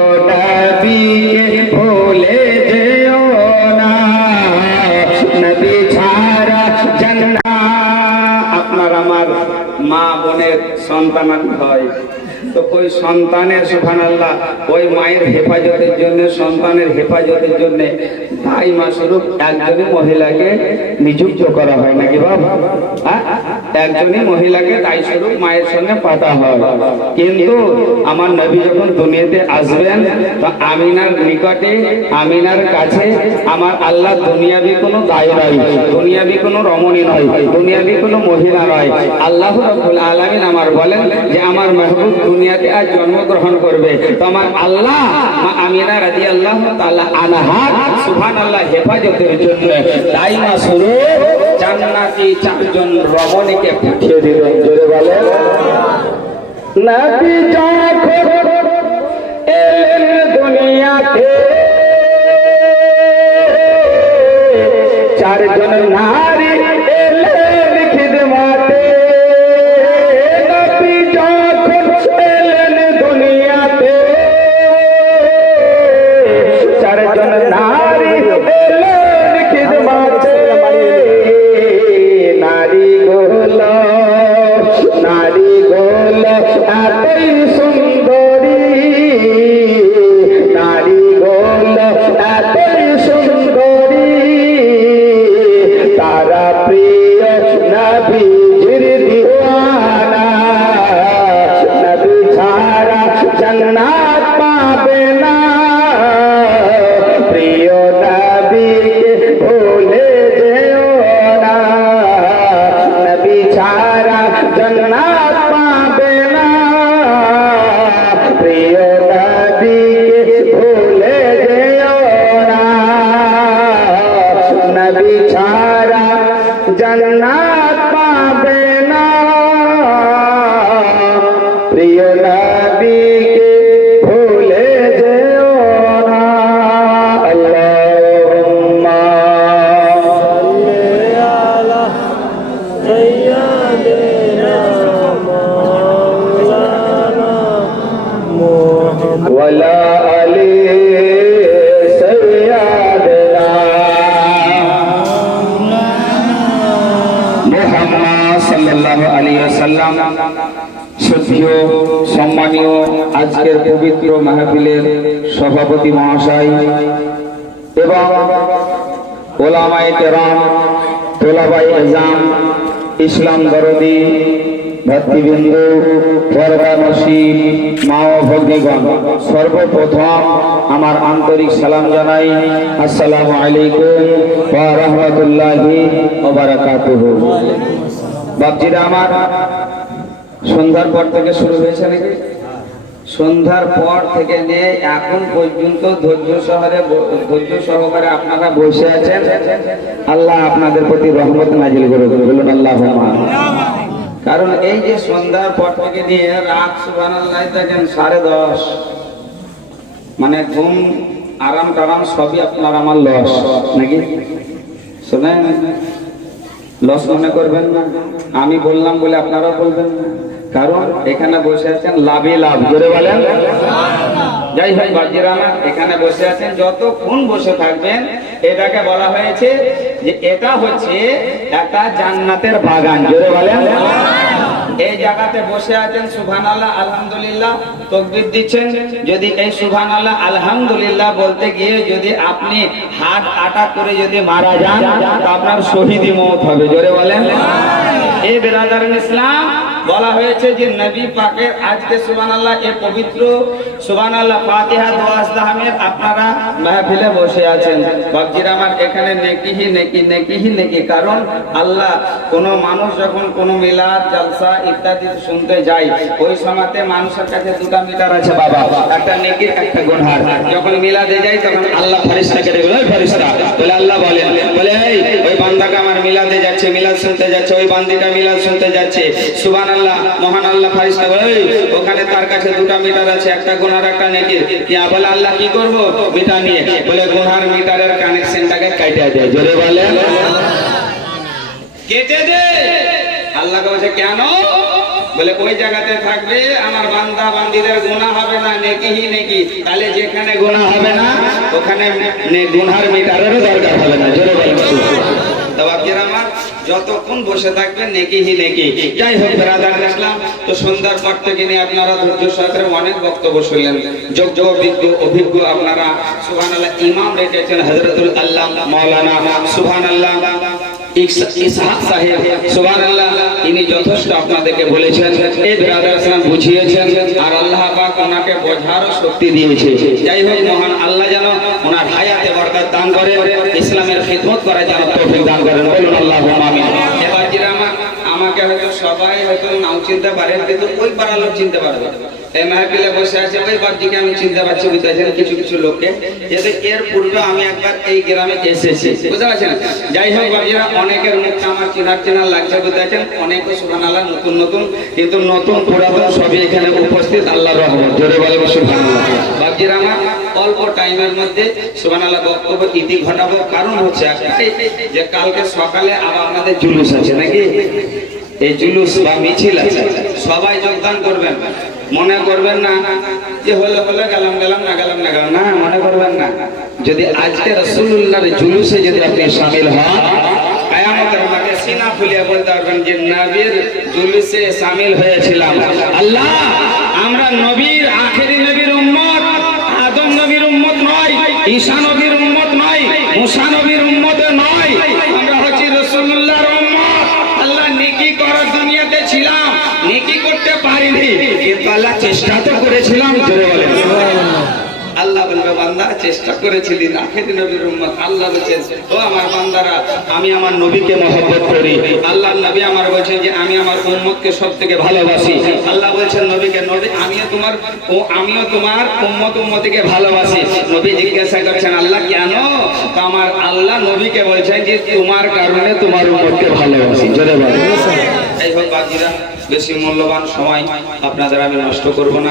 প্রিয় নবীকে ভুলে যেও না, নবী ছাড়া জান্নাত। আপনার আমার মা বোনের সন্তান হয়, তো ওই সন্তানের সুবহানাল্লাহ ওই মায়ের হেফাজতের জন্য, সন্তানের হেফাজতের জন্য দাইমা স্বরূপ একজনই মহিলাকে নিযুক্ত করা হয় নাকি বাবা? একজনই মহিলাকে দায়ী স্বরূপ মায়ের সঙ্গে পাঠা হয়। কিন্তু আমার নবী যখন দুনিয়াতে আসবেন, তো আমিনার নিকটে, আমিনার কাছে আমার আল্লাহ দুনিয়াবি কোনো দায় নয়, দুনিয়াবি কোনো রমণী নয়, দুনিয়াবি কোনো মহিলা নয়। আল্লাহ রাব্বুল আলামিন আমার বলেন যে আমার মাহবুব দুনিয়াতে আজ জন্মগ্রহণ করবে, তো আমার আল্লাহ মা আমিনা রাদিয়াল্লাহু তাআলা আনহা সুবহানাল্লাহ হেফাজতের জন্য দাইমা স্বরূপ জান্নাতি চারজন রমণীকে পাঠিয়ে দিলেন। জোরে বলেন, নবী যখন এলেন দুনিয়াতে, চারজন নারী এলেন খিদমতে। নবী যখন এলেন দুনিয়াতে, চারজন নারী এলেন খিদমতে। নারী গোলা, নারী গোলা এতই সুন্দরী, নারী গোলা এতই সুন্দরী, তারা প্রিয় নবীজির দিওয়ানা, নবী ছাড়া জান্নাত পাবে না, প্রিয় নবীকে ভুলে যেও না, নবী ছাড়া জান্নাত পাবে না, প্রিয় নবীকে ভুলে যেও না, নবী ছাড়া জান্নাত পাবে না, প্রিয় নবীকে ভুলে যেও না। আল্লাহুম্মা সাল্লি আলা সাইয়্যিদিনা মাওলানা মুহাম্মদ ওয়া আলা আলি সাইয়্যিদিনা মুহাম্মদ সাল্লাল্লাহু আলাইহি ওয়াসাল্লাম। শ্রদ্ধেয় সম্মানীয় আজকের পবিত্র মাহফিলের সভাপতি মহাশয় এবং ওলামায়ে কেরাম, তোলাবায়ে এজাম, ইসলাম দরদি ভক্তিবৃন্দ, পর্দানশী মা ও ভগ্নীগণ, সর্বপ্রথম আমার আন্তরিক সালাম জানাই। আসসালামু আলাইকুম ওয়া রাহমাতুল্লাহি ওয়া বারাকাতুহু। বাপজিরা আমার, সন্ধ্যার পর থেকে শুরু হয়েছে নাকি? সন্ধ্যার পর থেকে নিয়ে এখন পর্যন্ত ধৈর্য সহকারে আপনারা বসে আছেন। আল্লাহ আপনাদের প্রতি রহমত নাজিল করুন, বলুন আল্লাহুম্মা। কারণ এই যে সন্ধ্যার পর থেকে নিয়ে রাত সুবহানাল্লাহ দেখেন 10:30, মানে ঘুম আরাম টারাম সবই আপনার আমার লস নাকি? শোনেন, লস মনে করবেন না, আমি বললাম বলে আপনারাও বলবেন না, কারণ এখানে বসে আছেন লাভে লাভ। জোরে বলেন। যাই হোক বাজিরা আমার, এখানে বসে আছেন, যতক্ষণ বসে থাকবেন এটাকে বলা হয়েছে যে এটা হচ্ছে একটা জান্নাতের বাগান। জোরে বলেন। এই জায়গাতে বসে আছেন, সুবহানাল্লাহ আলহামদুলিল্লাহ তাকবীর দিচ্ছেন। যদি এই সুবহানাল্লাহ আলহামদুলিল্লাহ বলতে গিয়ে যদি আপনি হাত আটা করে যদি মারা যান, তা আপনার শহীদি মওত হবে। জোরে বলেন। এই বিরাদারান ইসলাম, বলা হয়েছে যে নবী পাকের আজকে সুবহানাল্লাহ এই পবিত্র সুবহানাল্লাহ ফাতিহা দোয়া ইসলামের আপনারা মাহফিলে বসে আছেন। বাপজিরা আমার, এখানে নেকিহি নেকি, নেকিহি নেকি। কারণ আল্লাহ কোন মানুষ যখন কোন মিলাদ জালসা ইত্যাদি শুনতে যায়, ওই সময়তে মানুষের কাছে দুটা মিটার আছে বাবা, একটা নেকির একটা গুনহার। যখন মিলাদে যায় তখন আল্লাহ ফেরেশতাকে বলে, ওই ফেরেশতা বলে, আল্লাহ বলেন, বলে এই ওই বান্দাটা আমার মিলাদে যাচ্ছে, মিলাদ শুনতে যাচ্ছে, ওই বান্দিটা মিলাদ শুনতে যাচ্ছে। সুবহানাল্লাহ, মহান আল্লাহ ফেরেশতা বলে, ওখানে তার কাছে দুটা মিটার আছে, একটা গুনহার একটা নেকির। কি বলে, আল্লাহ কি করব মিটার নিয়ে? বলে গুনহার মিটারের কানেকশনটাকে কেটে দেয়। জোরে বলেন, কেটে দে। আল্লাহ বলছে কেন? বলে ওই জায়গাতে থাকবে আমার বান্দা বান্দিদের গুনাহ হবে না, নেকিহি নেকি। তাহলে যেখানে গুনাহ হবে না ওখানে গুনার মিটারেরও দরকার হবে না। জোরে বলেন সুবহানাল্লাহ। তো বাপজিরা আমার যতক্ষণ বসে থাকবেন নেকিহি নেকি। যাই হোক ব্রাদার ইসলাম, তো সন্ধ্যার পর থেকে নিয়ে আপনারা ধৈর্য সহকারে অনেক বক্তব্য শুনলেন, যোগ্য অভিজ্ঞ আপনারা সুবহানাল্লাহ ইমাম রেখেছেন হযরতুল আল্লামা মাওলানা সুবহানাল্লাহ ইসহাক সাহেব সুবহানাল্লাহ। ইনি যথেষ্ট আপনাদেরকে বলেছেন, এই ব্রাদার ইসলাম বুঝিয়েছেন, আর আল্লাহ পাক ওনাকে বোঝারও শক্তি দিয়েছে। যাই হোক মহান আল্লাহ যেন ওনার হায়াতে বরকত দান করেন, ইসলামের খিদমত করার যেন তৌফিক দান করেন। বলুন আল্লাহুম্মা আমিন। এবার আমাকে হয়তো সবাই হয়তো নাও চিনতে পারে, কিন্তু ওই পাড়ার লোক চিনতে পারবে। এই মাহফিলে বসে আছে ওই বাপজিকে আমি চিনতে পারছি, বুঝতেছেন কিছু কিছু লোককে, যেহেতু এর পূর্বে আমি একবার এই গ্রামে এসেছি, বুঝতে পারছেন। যাই হোক বাপজিরা, অনেকের মুখটা আমার চেনার লাগছে, বুঝতেছেন। অনেকে সুবহানাল্লাহ নতুন নতুন, কিন্তু নতুন পুরাতন সবই এখানে উপস্থিত, আল্লাহর রহমত। জোরে বলে সুবহানাল্লাহ। বাপজিরা আমার অল্প টাইমের মধ্যে সুবহানাল্লাহ বক্তব্য ইতি ঘটাবো, কারণ হচ্ছে একটাই, যে কালকে সকালে আবার আমাদের জুলুস আছে নাকি, এই জুলুস বা মিছিল আছে, সবাই যোগদান করবেন। মনে করবেন না যে হলো গেলাম না, মনে করবেন না। যদি আজকে রাসূলুল্লাহর জুলুসে যদি আপনি শামিল হন, কিয়ামতের মাঠে সিনা ফুলিয়ে বলতে পারবেন যে নবীর জুলুসে শামিল হয়েছিলাম। আল্লাহ, আমরা নবীর আখেরি নবীর উম্মত, আদম নবীর উম্মত নয়, ঈসা নবীর উম্মত নয়, মুসা নবীর উম্মত নয়, আমরা হচ্ছি রাসূলুল্লাহর উম্মত। আল্লাহ, নেকি করার দুনিয়াতে ছিলাম, নেকি করতে পারিনি, কিন্তু আল্লাহ চেষ্টা তো করেছিলাম। জোরে বলেন আল্লাহ বলবে বান্দা চেষ্টা করেছিলি, আখেরি নবীর উম্মত। আল্লাহ বলেছেন ও আমার বান্দারা, আমি আমার নবীকে মহব্বত করি। আল্লাহর নবী আমার বলছেন যে আমি আমার উম্মতকে সবথেকে ভালোবাসি। আল্লাহ বলছেন নবীকে, নবী আমিও তোমার উম্মতিকে ভালোবাসি। নবী জিজ্ঞাসা করছেন আল্লাহ কেন? তো আমার আল্লাহ নবীকে বলছেন যে তোমার কারণে তোমার উম্মতকে ভালোবাসি। জোরে বলেন। এই হোক বাকিরা, বেশি মূল্যবান সময় আপনাদের আমি নষ্ট করব না।